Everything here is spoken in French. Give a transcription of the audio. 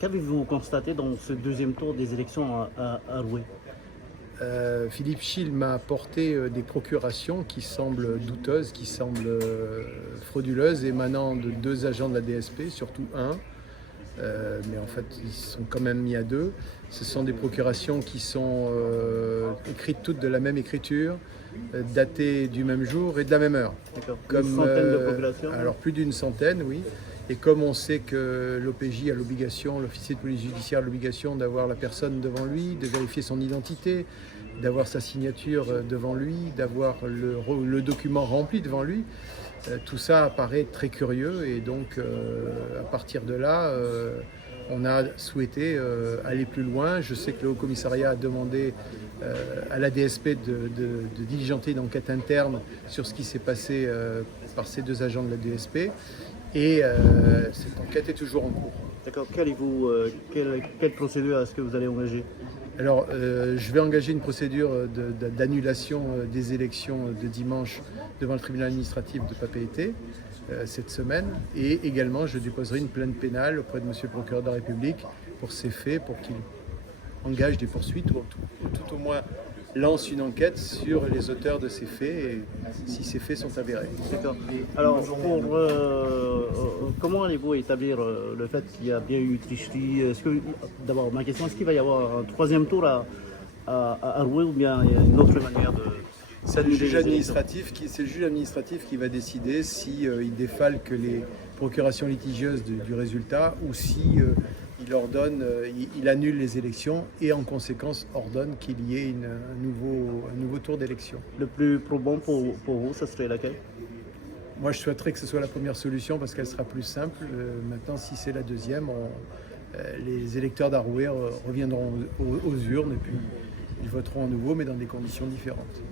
Qu'avez-vous constaté dans ce deuxième tour des élections à Roué? Philippe Chil m'a apporté des procurations qui semblent douteuses, qui semblent frauduleuses, émanant de deux agents de la DSP, surtout un. Mais en fait, ils sont quand même mis à deux. Ce sont des procurations qui sont écrites toutes de la même écriture, datées du même jour et de la même heure. D'accord. Une Comme, centaine de procurations? alors plus d'une centaine, oui. Et comme on sait que l'OPJ a l'obligation, l'officier de police judiciaire a l'obligation d'avoir la personne devant lui, de vérifier son identité, d'avoir sa signature devant lui, d'avoir le document rempli devant lui, tout ça apparaît très curieux et donc à partir de là, on a souhaité aller plus loin. Je sais que le Haut-Commissariat a demandé à la DSP de diligenter une enquête interne sur ce qui s'est passé par ces deux agents de la DSP. Et cette enquête est toujours en cours. D'accord. Quelle procédure est-ce que vous allez engager? Alors, je vais engager une procédure d'annulation des élections de dimanche devant le tribunal administratif de Papeete cette semaine. Et également, je déposerai une plainte pénale auprès de M. le procureur de la République pour ces faits, pour qu'il engage des poursuites ou tout au moins lance une enquête sur les auteurs de ces faits et si ces faits sont avérés. D'accord. Alors, comment allez-vous établir le fait qu'il y a bien eu tricherie? D'abord, ma question, est-ce qu'il va y avoir un troisième tour à Roué ou bien il y a une autre manière de... C'est le juge administratif qui va décider si il défalque les procurations litigieuses du résultat ou si il annule les élections et en conséquence ordonne qu'il y ait un nouveau tour d'élection. Le plus probant pour vous, ça serait laquelle? Moi, je souhaiterais que ce soit la première solution parce qu'elle sera plus simple. Maintenant, si c'est la deuxième, les électeurs d'Aroué reviendront aux urnes et puis ils voteront à nouveau, mais dans des conditions différentes.